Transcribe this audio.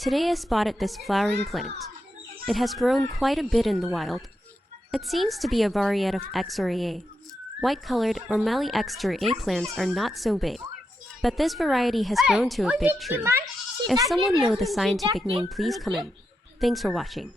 Today I spotted this flowering plant. It has grown quite a bit in the wild. It seems to be a variety of Exora. White-colored or Mali Exora plants are not so big, but this variety has grown to a big tree. If someone knows the scientific name, please comment. Thanks for watching.